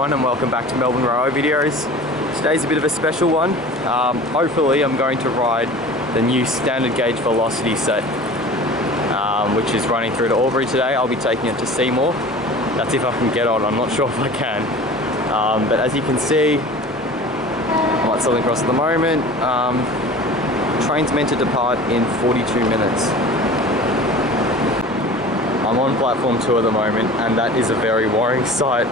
everyone and welcome back to Melbourne Railway videos. Today's a bit of a special one. Hopefully I'm going to ride the new Standard Gauge VLocity set, which is running through to Albury today. I'll be taking it to Seymour. That's if I can get on, I'm not sure if I can. But as you can see, I'm at Southern Cross at the moment. Train's meant to depart in 42 minutes. I'm on platform 2 at the moment, and that is a very worrying sight.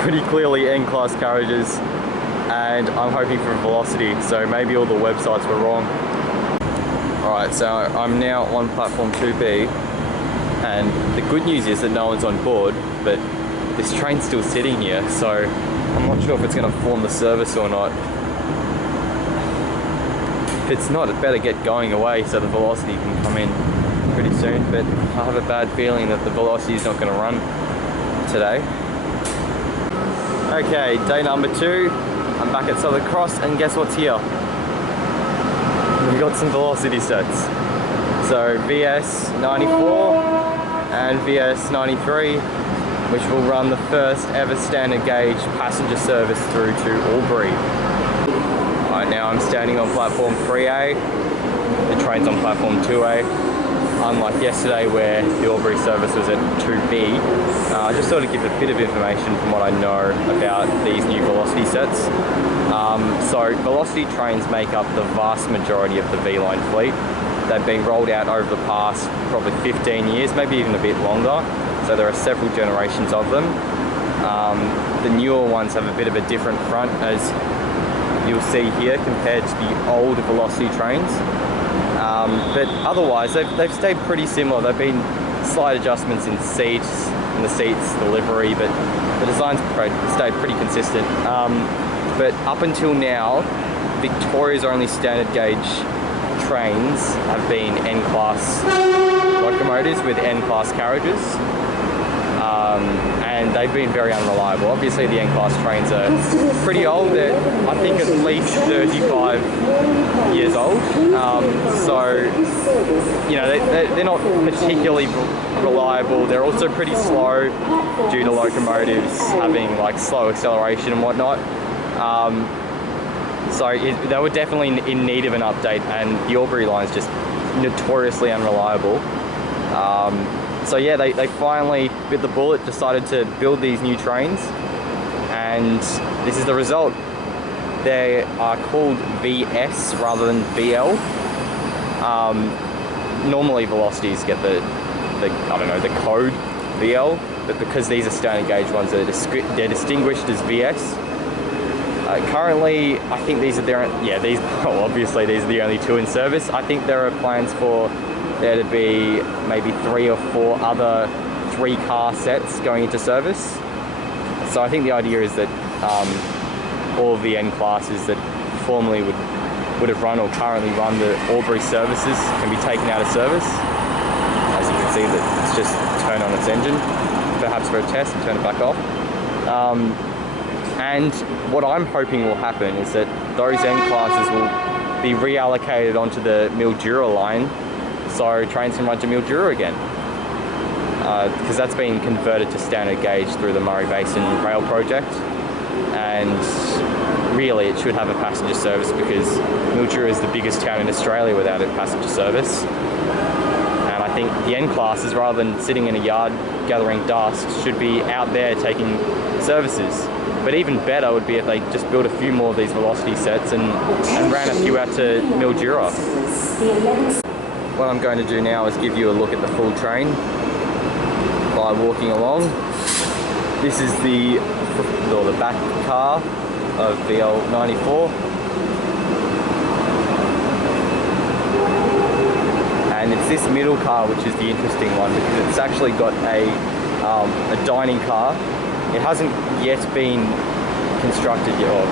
Pretty clearly N-class carriages, and I'm hoping for a VLocity, so maybe all the websites were wrong. Alright, so I'm now on platform 2B, and the good news is that no one's on board, but this train's still sitting here, so I'm not sure if it's going to form the service or not. If it's not, it better get going away so the VLocity can come in pretty soon, but I have a bad feeling that the VLocity is not going to run today. Okay, day number 2, I'm back at Southern Cross, and guess what's here? We've got some VLocity sets. So VS94 and VS93, which will run the first ever standard gauge passenger service through to Albury. Right now I'm standing on platform 3A, the train's on platform 2A. Unlike yesterday where the Albury service was at 2B. I just thought I'd give a bit of information from what I know about these new VLocity sets. So VLocity trains make up the vast majority of the V-line fleet. They've been rolled out over the past probably 15 years, maybe even a bit longer. So there are several generations of them. The newer ones have a bit of a different front, as you'll see here, compared to the old VLocity trains. But otherwise, they've stayed pretty similar. There've been slight adjustments in the seats, the livery, but the design's stayed pretty consistent. But up until now, Victoria's only standard gauge trains have been N-class locomotives with N-class carriages. And they've been very unreliable. Obviously the N-class trains are pretty old. They're, I think, at least 35 years old. So, you know, they're not particularly reliable. They're also pretty slow due to locomotives having like slow acceleration and whatnot. So they were definitely in need of an update, and the Albury line's just notoriously unreliable. So yeah, they finally bit the bullet, decided to build these new trains, and this is the result. They are called VS rather than VL. Normally VLocities get the code VL, but because these are standard gauge ones, they're distinguished as VS. Currently, I think these are obviously these are the only 2 in service. I think there are plans for there to be maybe 3 or 4 other 3-car sets going into service. So I think the idea is that all of the N classes that formerly would have run or currently run the Albury services can be taken out of service. As you can see, that it's just turned on its engine, perhaps for a test, and turn it back off. And what I'm hoping will happen is that those N classes will be reallocated onto the Mildura line, so trains can run to Mildura again. Because that's been converted to standard gauge through the Murray Basin Rail project, and really it should have a passenger service because Mildura is the biggest town in Australia without a passenger service. And I think the N classes, rather than sitting in a yard gathering dust, should be out there taking services. But even better would be if they just built a few more of these VLocity sets and ran a few out to Mildura. What I'm going to do now is give you a look at the full train by walking along. This is the back car of VL94. And it's this middle car which is the interesting one, because it's actually got a dining car. It hasn't yet been constructed yet or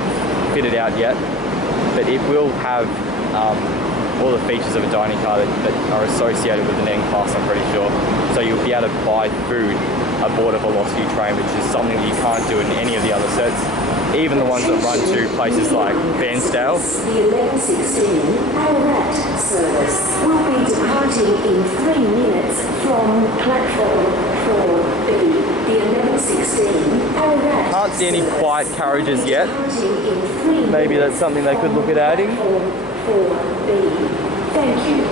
fitted out yet, but it will have all the features of a dining car that are associated with an N-class, I'm pretty sure. So you'll be able to buy food aboard a VLocity train, which is something that you can't do in any of the other sets. even the ones that run to places like Bairnsdale. The 11:16 Ararat service will be departing in 3 minutes from platform 4B. The 11:16 Ararat. Can't see any quiet carriages yet. Maybe that's something they could look at adding. 4B. Thank you.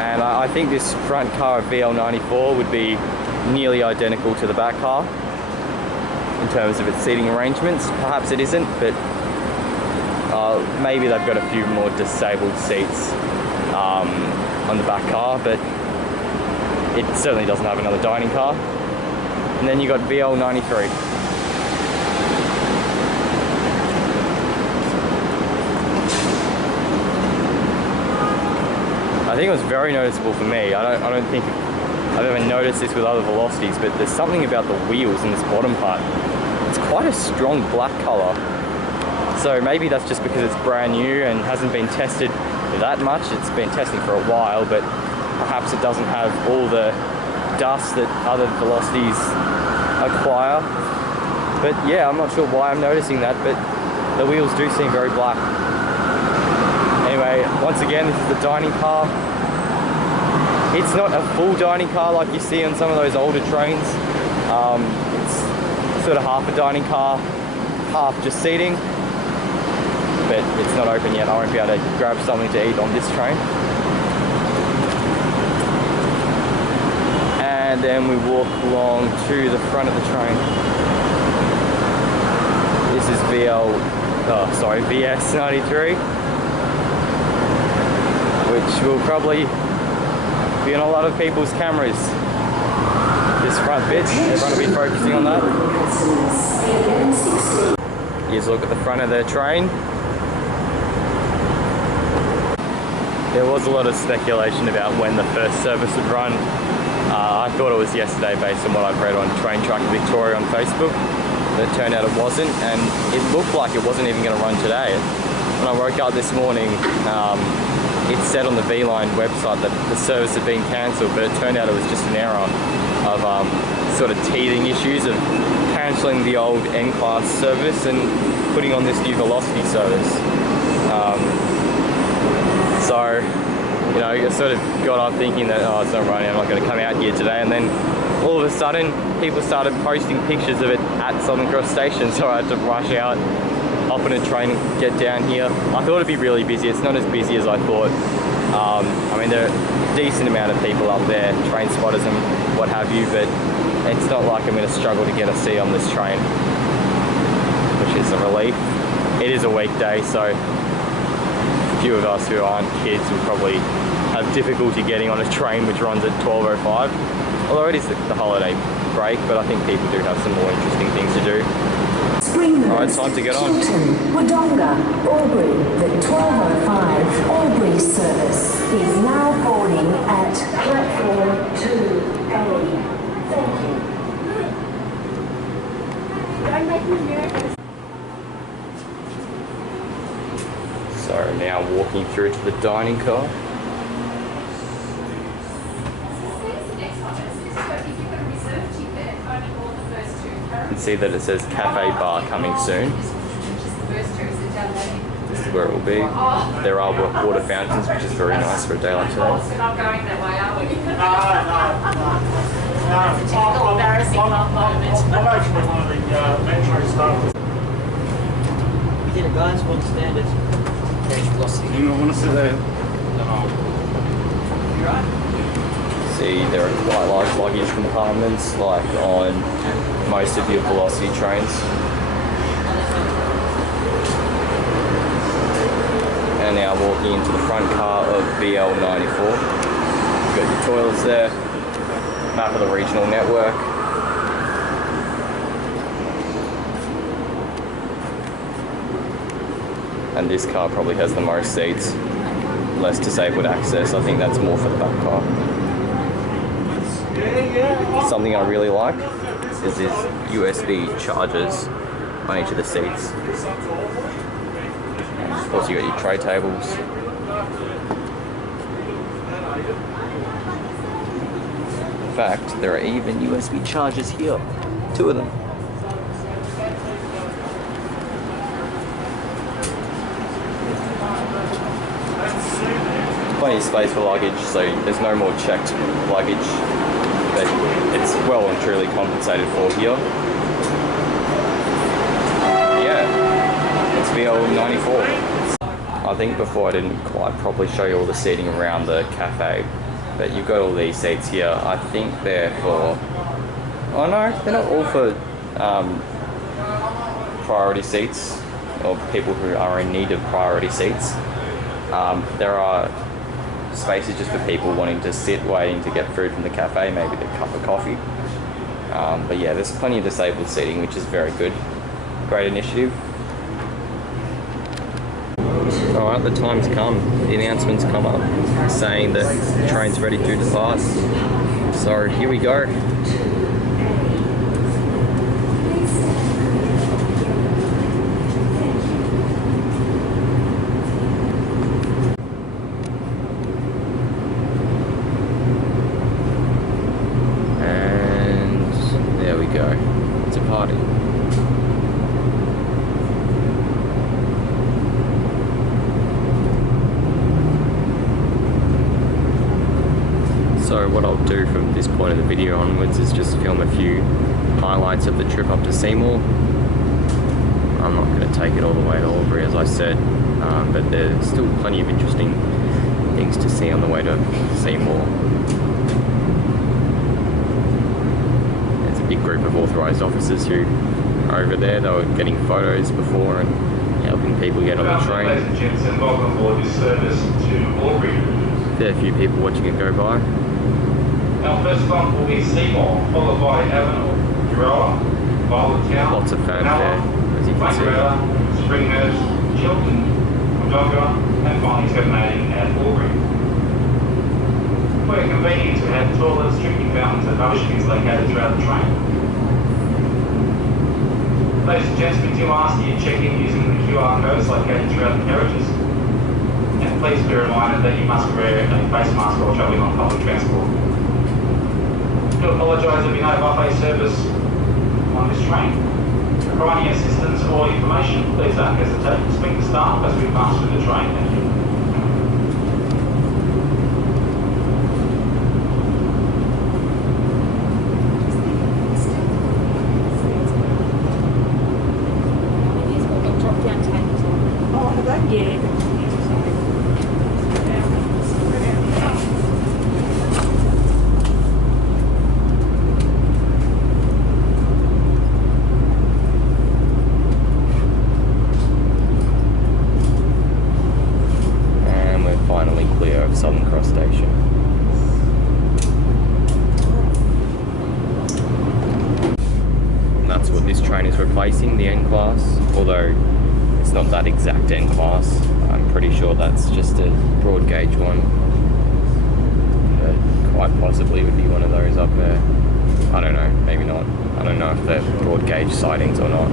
And I think this front car of VL94 would be nearly identical to the back car in terms of its seating arrangements. Perhaps it isn't, but maybe they've got a few more disabled seats on the back car, but it certainly doesn't have another dining car. And then you got VL93. I think it was very noticeable for me. I don't think I've ever noticed this with other VLocities, but there's something about the wheels in this bottom part. It's quite a strong black colour. So maybe that's just because it's brand new and hasn't been tested that much. It's been testing for a while, but perhaps it doesn't have all the dust that other VLocities acquire. But yeah, I'm not sure why I'm noticing that, but the wheels do seem very black. Anyway, once again, this is the dining car. It's not a full dining car like you see on some of those older trains. It's sort of half a dining car, half just seating. But it's not open yet. I won't be able to grab something to eat on this train. And then we walk along to the front of the train. This is VS93, which will probably be on a lot of people's cameras. This front bit, everyone will be focusing on that. Here's a look at the front of their train. There was a lot of speculation about when the first service would run. I thought it was yesterday based on what I've read on Train Truck Victoria on Facebook, but it turned out it wasn't, and it looked like it wasn't even going to run today. When I woke up this morning, it said on the V-Line website that the service had been cancelled, but it turned out it was just an error of sort of teething issues of cancelling the old N-Class service and putting on this new VLocity service. So, you know, I sort of got up thinking that, oh, it's not running, I'm not going to come out here today, and then all of a sudden people started posting pictures of it at Southern Cross Station, so I had to rush out, hop on a train and get down here. I thought it'd be really busy. It's not as busy as I thought. I mean, there are a decent amount of people up there, train spotters and what have you, but it's not like I'm going to struggle to get a seat on this train, which is a relief. It is a weekday, so a few of us who aren't kids will probably have difficulty getting on a train which runs at 12:05. Although it is the holiday break, but I think people do have some more interesting things to do. Alright, it's time to get on. Wodonga, Albury, the 12:05 Albury service is now boarding at platform 2A. Thank you. Don't make me nervous. So now walking through to the dining car. You can see that it says cafe bar coming soon. This is where it will be. There are water fountains, which is very nice for a day like today. We're not going that way, are we? Typical embarrassing moment. I'm actually one of the metro staff. We did it, guys. One standard gauge VLocity. You want to sit there? No. You right? See, there are quite large luggage compartments, like on most of your VLocity trains. And now walking into the front car of VL94. You've got your toilets there, map of the regional network. And this car probably has the most seats, less disabled access. I think that's more for the back car. Something I really like is this USB chargers on each of the seats. Of course, you got your tray tables. In fact, there are even USB chargers here, 2 of them. plenty of space for luggage, so there's no more checked luggage, but it's well and truly compensated for here. Yeah, it's VL94. I think before I didn't quite properly show you all the seating around the cafe, but you've got all these seats here. I think they're for, oh no, they're not all for priority seats or people who are in need of priority seats. There are spaces just for people wanting to sit waiting to get food from the cafe, maybe a cup of coffee. But yeah, there's plenty of disabled seating, which is very good. Great initiative. Alright, the time's come. The announcement's come up saying that the train's ready to depart. So here we go. And there we go. It's a party. So what I'll do from this point of the video onwards is just film a few highlights of the trip up to Seymour. I'm not going to take it all the way to Albury, as I said, but there's still plenty of interesting things to see on the way to Seymour. There's a big group of authorised officers who are over there. They were getting photos before and helping people get on the train. Ladies and gents, and welcome aboard this service to Albury. There are a few people watching it go by. Our first stop will be Seymour, followed by Albion-Jacana, Albion-Jacana, Lots of fanfare, as you can see. Springhurst, Chilton, Wodonga, and finally terminating at Albury. For your convenience, we have toilets, drinking fountains, and rubbish bins located throughout the train. Ladies and gents, we do ask that you check in using the QR codes located throughout the carriages. And please be reminded that you must wear a face mask while travelling on public transport. I do apologise if you know buffet service on this train. For any assistance or information, please don't hesitate to speak to staff as we pass through the train. Thank you. Replacing the N class, although it's not that exact N class. I'm pretty sure that's just a broad gauge one, but quite possibly would be one of those up there. I don't know, maybe not. I don't know if they're broad gauge sidings or not.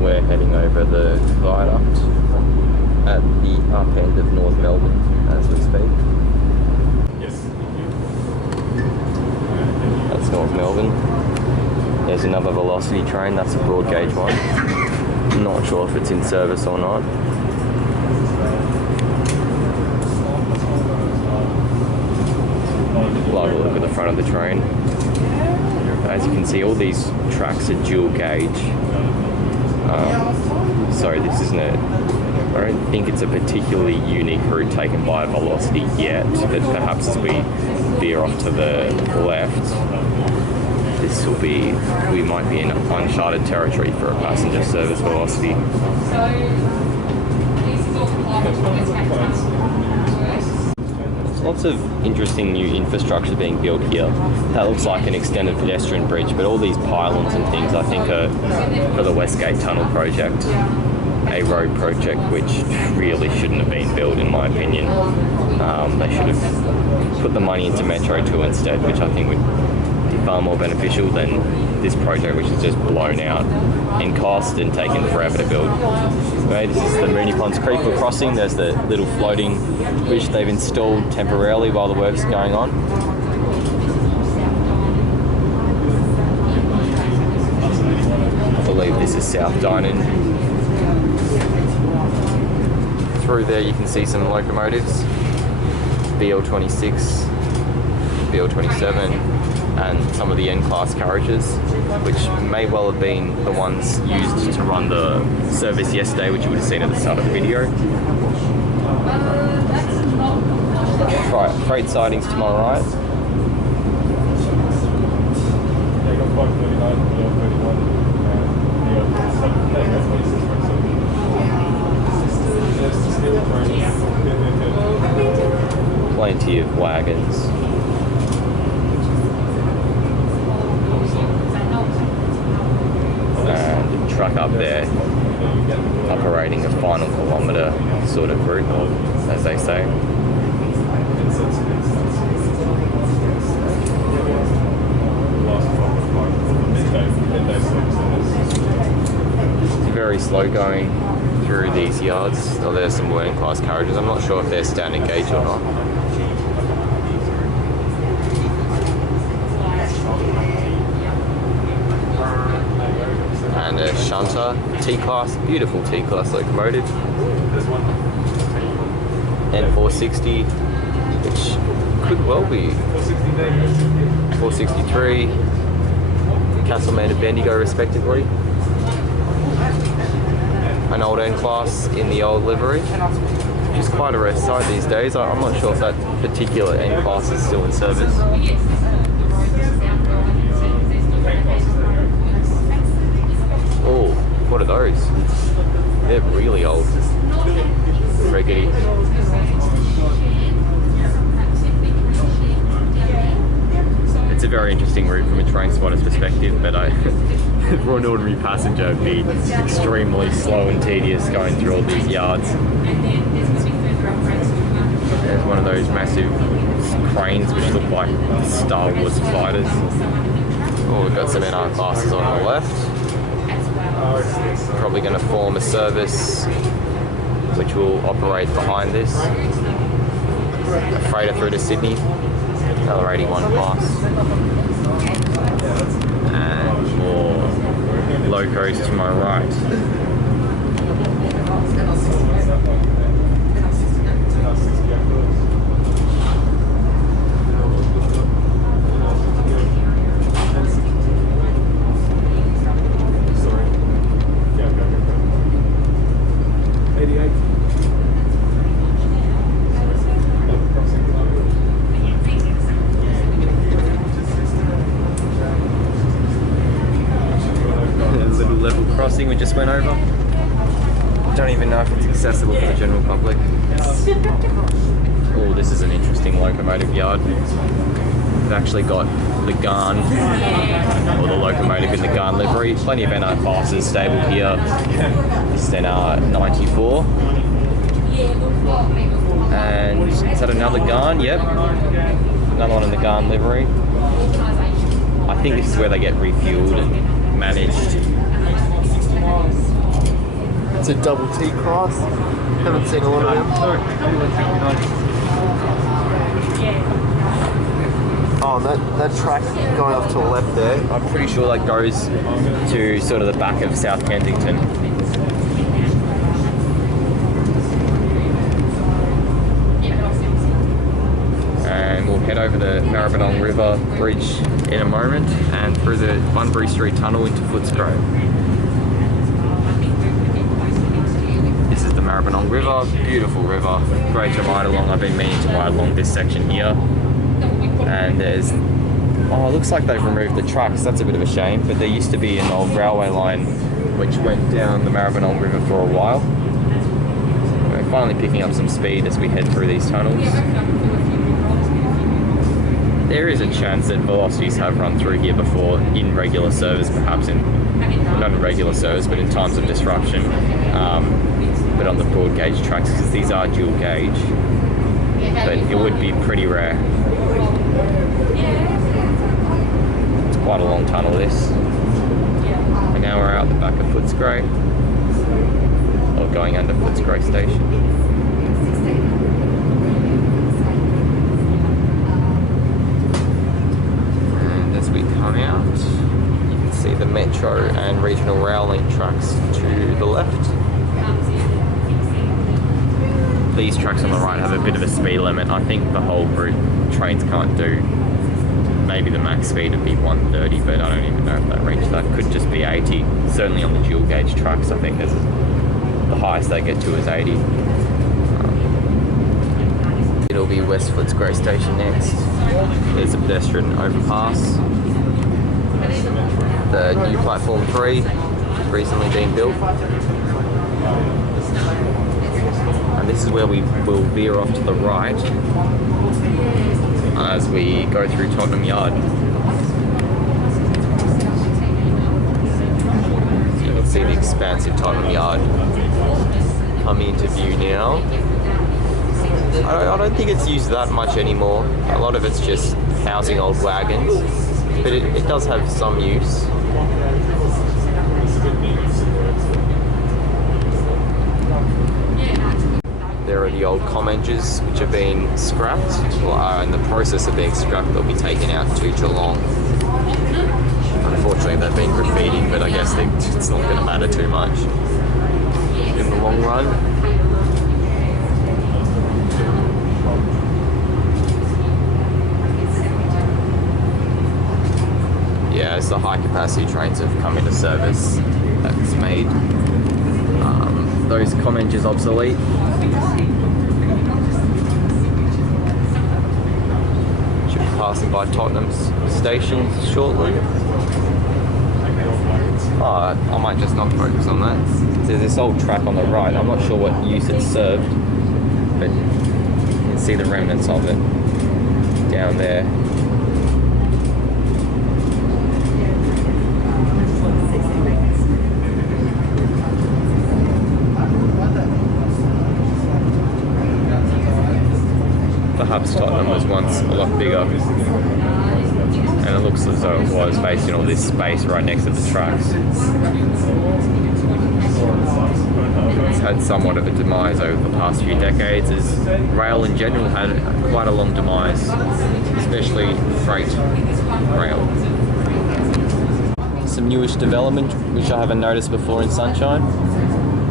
We're heading over the viaduct at the up end of North Melbourne as we speak. North Melbourne. There's another VLocity train, that's a broad gauge one. I'm not sure if it's in service or not. We'll have a look at the front of the train. As you can see, all these tracks are dual gauge. So this isn't I don't think it's a particularly unique route taken by VLocity yet, but perhaps as we veer off to the left, this will be, we might be in uncharted territory for a passenger service VLocity. There's lots of interesting new infrastructure being built here. That looks like an extended pedestrian bridge, but all these pylons and things I think are for the Westgate Tunnel project. A road project which really shouldn't have been built, in my opinion. They should have put the money into Metro 2 instead, which I think would be far more beneficial than this project, which is just blown out in cost and taken forever to build. Okay, this is the Moonee Ponds Creek we're crossing. There's the little floating bridge they've installed temporarily while the work's going on. I believe this is South Dynon. through there you can see some locomotives, VL26, VL27, and some of the N-class carriages, which may well have been the ones used to run the service yesterday, which you would have seen at the start of the video. Right, freight sidings to my right. Plenty of wagons. And a truck up there operating a final kilometre sort of route, as they say. It's very slow going through these yards. Oh, there's some working class carriages. I'm not sure if they're standard gauge or not. And a shunter, T-class, beautiful T-class locomotive. N460, which could well be 463, Castleman and Bendigo respectively. An old N-class in the old livery, which is quite a rare sight these days. I'm not sure if that particular N-class is still in service. Oh, what are those? They're really old. Rickety. It's a very interesting route from a train spotter's perspective, but for an ordinary passenger it'd be extremely slow and tedious going through all these yards. There's one of those massive cranes which look like Star Wars fighters. Oh, we've got some NR classes on the left. Probably going to form a service which will operate behind this. A freighter through to Sydney, another 81 class. And more locos to my right. We just went over. Don't even know if it's accessible for the general public. Oh, this is an interesting locomotive yard. We've actually got the Garn, or the locomotive in the Garn livery. Plenty of NR classes stable here. This is NR 94. And is that another Garn? Yep. Another one in the Garn livery. I think this is where they get refueled and managed. It's a double T class. Haven't seen a lot of them. Oh, that track going off to the left there, I'm pretty sure that goes to sort of the back of South Kensington. And we'll head over the Maribyrnong River Bridge in a moment and through the Bunbury Street Tunnel into Footscray. This is the Maribyrnong River, beautiful river, great to ride along. I've been meaning to ride along this section here. And there's, oh, it looks like they've removed the tracks. That's a bit of a shame, but there used to be an old railway line which went down the Maribyrnong River for a while. We're finally picking up some speed as we head through these tunnels. There is a chance that VLocities have run through here before in regular service, perhaps in, not in regular service, but in times of disruption, but on the broad gauge tracks, because these are dual gauge, but it would be pretty rare. It's quite a long tunnel, this. And now we're out the back of Footscray, or going under Footscray station. And as we come out, you can see the Metro and Regional Rail Link tracks to the left. these tracks on the right have a bit of a speed limit. I think the whole route trains can't do. Maybe the max speed would be 130, but I don't even know if that reaches that. Could just be 80. Certainly on the dual gauge tracks, I think the highest they get to is 80. It'll be Westford's Grey Station next. There's a pedestrian overpass. The new platform 3 has recently been built. And this is where we will veer off to the right as we go through Tottenham Yard. So you can see the expansive Tottenham Yard coming into view now. I don't think it's used that much anymore. A lot of it's just housing old wagons, but it does have some use. There are the old commenters which have been scrapped, or are in the process of being scrapped. They'll be taken out to Geelong. Unfortunately, they've been graffitied, but I guess it's not going to matter too much in the long run. Yeah, as the high capacity trains have come into service, that's made those commenters obsolete. Should be passing by Tottenham's station shortly. Oh, I might just not focus on that. There's this old track on the right. I'm not sure what use it served, but you can see the remnants of it down there. Perhaps Tottenham was once a lot bigger, and it looks as though it was based on all this space right next to the tracks. It's had somewhat of a demise over the past few decades, as rail in general had quite a long demise, especially freight rail. Some newish development which I haven't noticed before in Sunshine.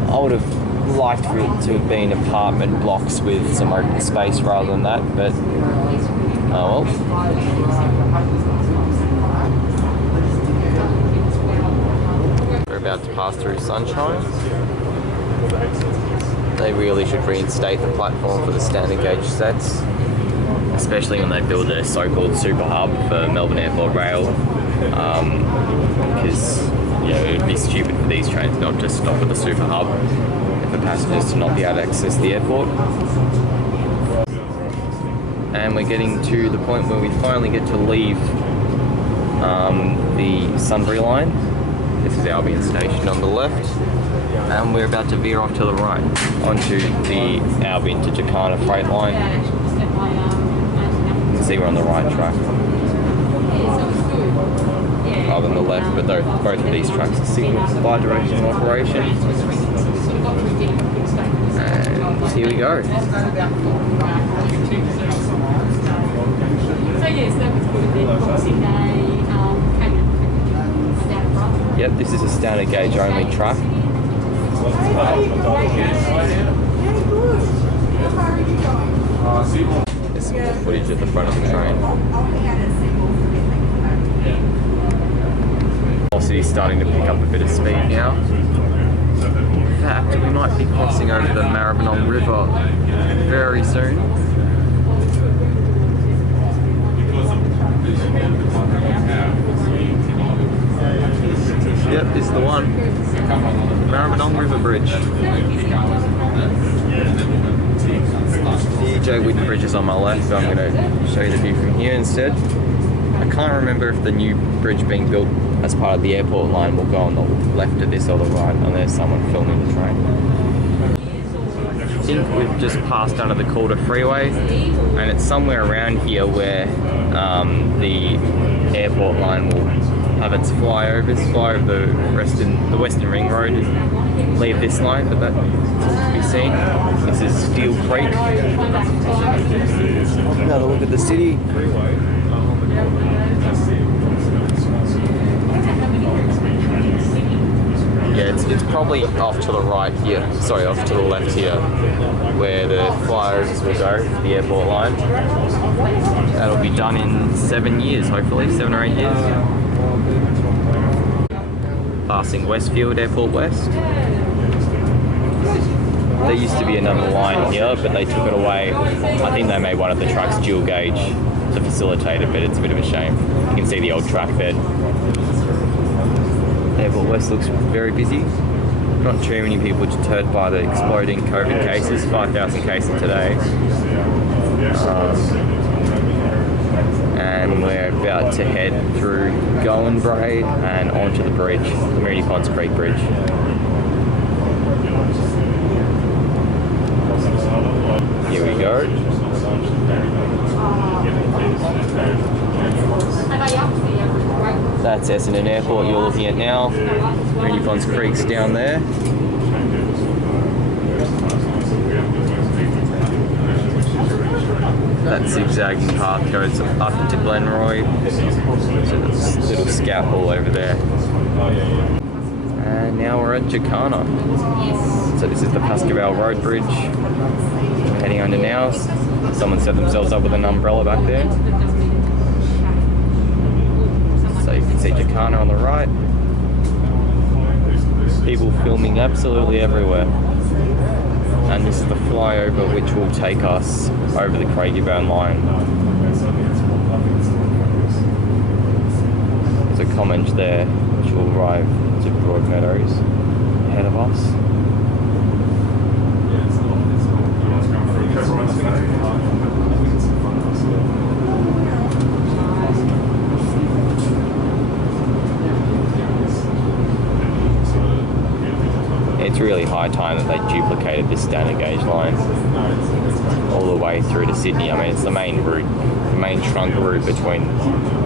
I would have liked for it to have been apartment blocks with some open space rather than that, but oh well. We're about to pass through Sunshine. They really should reinstate the platform for the standard gauge sets, especially when they build a so-called super hub for Melbourne Airport Rail, because it would be stupid for these trains not to stop at the super hub for passengers to not be able to access the airport. And we're getting to the point where we finally get to leave the Sunbury line. This is Albion station on the left, and we're about to veer off to the right onto the Albion-Jacana freight line. You can see we're on the right track rather than the left, but both of these tracks are single bi-directional operation. And here we go. Yep, this is a standard gauge only track. There's some more footage at the front of the train. VLocities starting to pick up a bit of speed now. In fact, we might be crossing over the Maribyrnong River very soon. Yep, this is the one. Maribyrnong River Bridge. The EJ Whitten Bridge is on my left, so I'm going to show you the view from here instead. I can't remember if the new bridge being built as part of the airport line will go on the left of this or the right, and there's someone filming the train. I think we've just passed under the Calder Freeway, and it's somewhere around here where the airport line will have its flyovers, fly over the Western Ring Road and leave this line, but that's to be seen. This is Steel Creek. Another look at the city. Yeah, it's probably off to the right here. Sorry, off to the left here, where the flyovers will go, the airport line. That'll be done in 7 years, hopefully, 7 or 8 years. Passing Westfield Airport West. There used to be another line here, but they took it away. I think they made one of the tracks dual gauge to facilitate it, but it's a bit of a shame. You can see the old track bed. Airport West looks very busy. Not too many people deterred by the exploding COVID cases, 5,000 cases today. And we're about to head through Albury and onto the bridge, the Moody Ponds Creek Bridge. Here we go. That's Essendon Airport you're looking at now. Moody Ponds Creek's down there. That zigzagging path goes up into Glenroy. There's a little scaffold over there. And now we're at Jacana. So this is the Pascoe Road Bridge. Heading under now. Someone set themselves up with an umbrella back there. So you can see Jacana on the right. People filming absolutely everywhere. And this is the flyover which will take us over the Craigieburn line. There's a Carriage there which will arrive to Broadmeadows ahead of us. It's really high time that they duplicated this standard gauge line all the way through to Sydney. I mean, it's the main route, the main trunk route between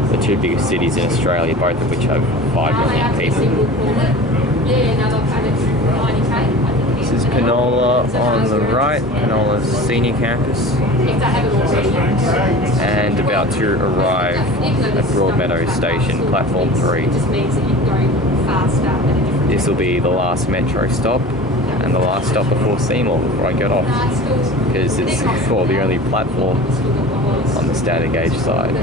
the two biggest cities in Australia, both of which have 5 million people. This is Penola on the right, Penola's senior campus, and about to arrive at Broadmeadows Station, platform 3. This will be the last metro stop and the last stop before Seymour before I get off, because it's the only platform on the standard gauge side.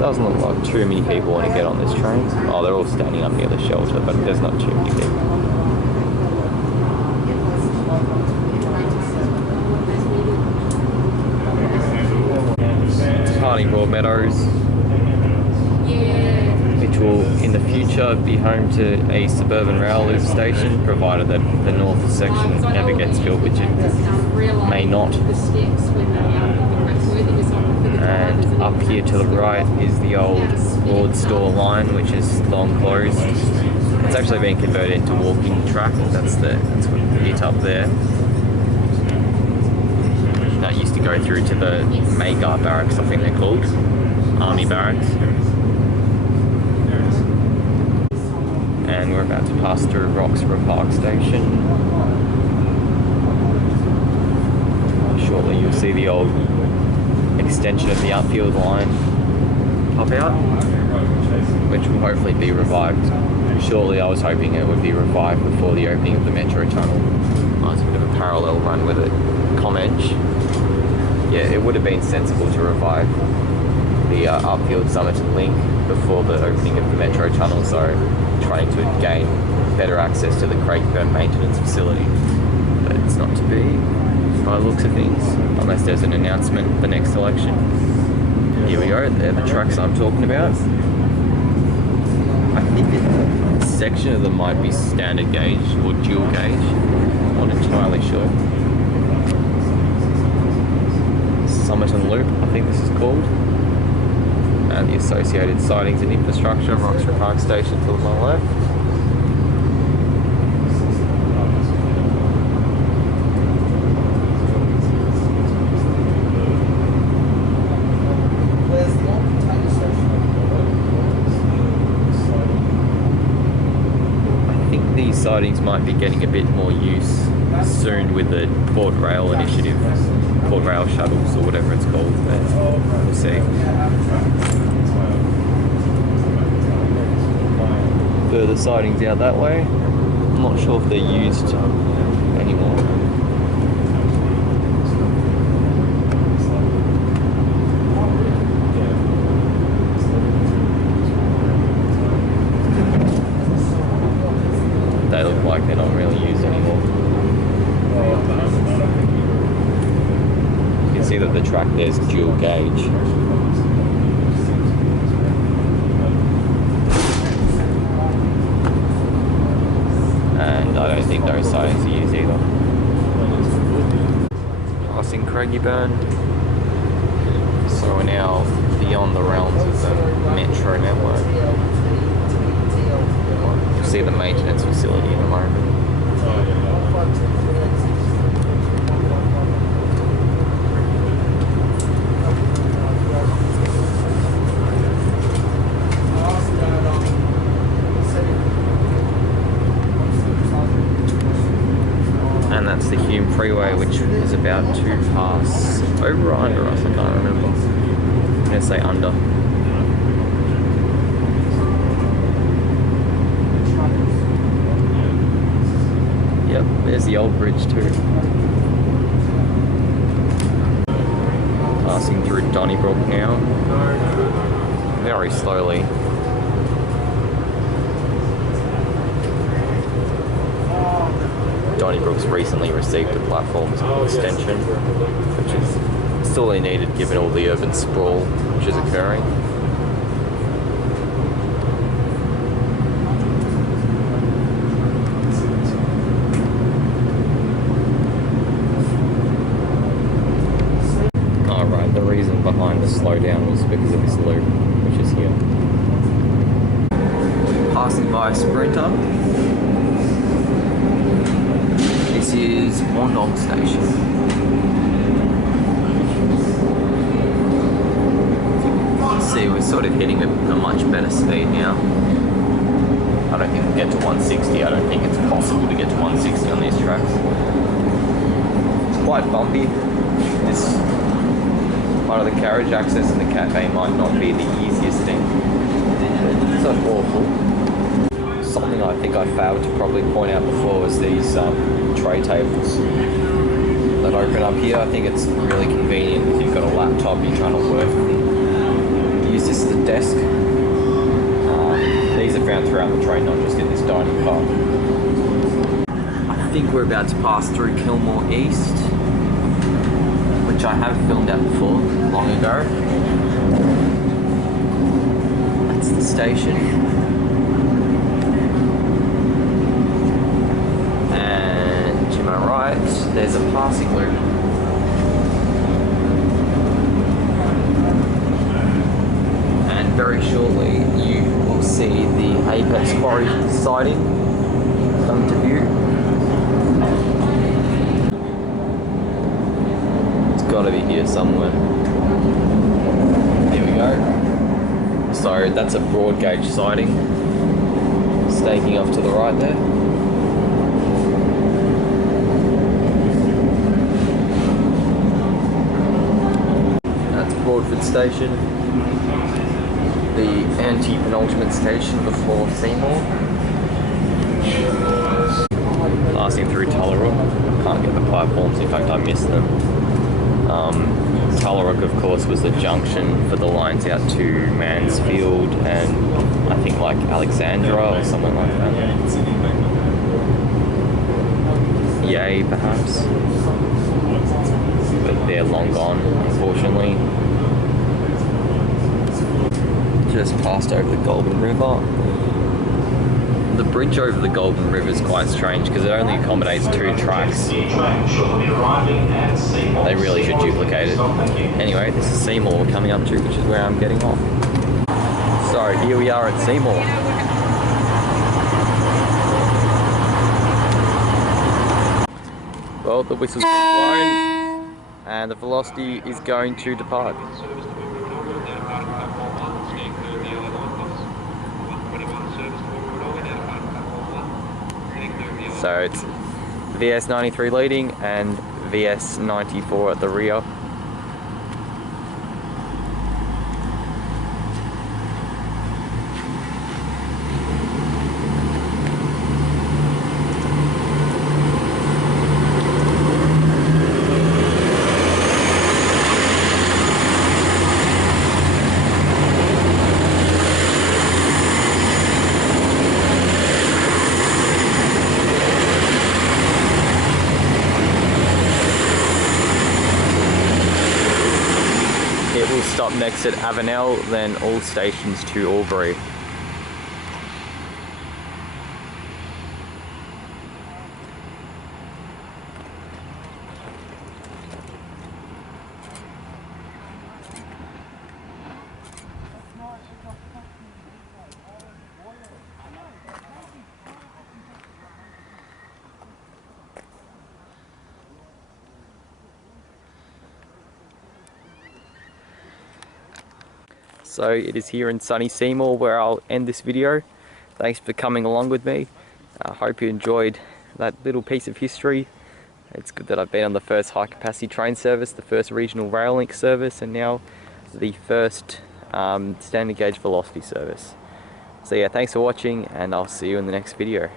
Doesn't look like too many people want to get on this train. Oh, they're all standing up near the shelter, but there's not too many people. Departing Broadmeadows, which will in the future be home to a suburban rail loop station, provided that the north section never gets built, which it may not. And up here to the right is the old Lord Store line, which is long closed. It's actually been converted into walking track. That's what it up there. That used to go through to the Maygar barracks, I think they're called. Army barracks. And we're about to pass through Roxburgh Park Station. Shortly you'll see the old extension of the Upfield line pop out, which will hopefully be revived shortly. I was hoping it would be revived before the opening of the metro tunnel. There's a bit of a parallel run with it. Carriage. Yeah, it would have been sensible to revive the Upfield Somerton link before the opening of the metro tunnel, so trying to gain better access to the Craigieburn maintenance facility. But it's not to be by the looks of things, unless there's an announcement the next election. Here we go, they're the tracks I'm talking about. I think a section of them might be standard gauge or dual gauge, I'm not entirely sure. Somerton Loop, I think this is called. And the associated sidings and infrastructure, Roxburgh Park Station to my left. sidings might be getting a bit more use soon with the Port Rail initiative, Port Rail shuttles or whatever it's called, but we'll see. Further sidings out that way. I'm not sure if they're used anymore. They look like they're not really used anymore. You can see that the track there's dual gauge. And I don't think those sidings are used either. Passing Craigieburn. So we're now beyond the realms of the metro network. You'll see the maintenance facility in a moment. And that's the Hume Freeway, which is about to pass over or under us, I can't remember. I'm going to say under. Yep, there's the old bridge too. Passing through Donnybrook now. Very slowly. Donnybrook's recently received a platform extension, which is sorely needed given all the urban sprawl which is occurring. Alright, the reason behind the slowdown was because of this loop, which is here. Passing by a Sprinter. This is Wandong Station. See, we're sort of hitting a much better speed now. I don't think we'll get to 160. I don't think it's possible to get to 160 on these tracks. It's quite bumpy. This part of the carriage access and the cafe might not be the easiest thing. It's not awful. Something I think I failed to probably point out before was these tray tables that open up here. I think it's really convenient if you've got a laptop, you're trying to work and use this as a desk. These are found throughout the train, not just in this dining car. I think we're about to pass through Kilmore East, which I have filmed out before, long ago. That's the station. Right, there's a passing loop. And very shortly you will see the Apex Quarry siding come to view. It's got to be here somewhere. Here we go. So that's a broad gauge siding, staking off to the right there. Broadford Station, the anti-penultimate station before Seymour. Passing through Tullarook. Can't get the platforms, in fact I missed them. Tullarook of course was the junction for the lines out to Mansfield and I think like Alexandra or something like that. Yay perhaps. But they're long gone, unfortunately. Just passed over the Goulburn River. The bridge over the Goulburn River is quite strange because it only accommodates 2 tracks. They really should duplicate it. Anyway, this is Seymour we're coming up to, which is where I'm getting off. So here we are at Seymour. Well, the whistle's been blown and the VLocity is going to depart. So it's VS93 leading and VS94 at the rear. It will stop next at Avenel, then all stations to Albury. So it is here in sunny Seymour where I'll end this video. Thanks for coming along with me. I hope you enjoyed that little piece of history. It's good that I've been on the first high capacity train service, the first regional rail link service, and now the first standard gauge VLocity service. So yeah, thanks for watching, and I'll see you in the next video.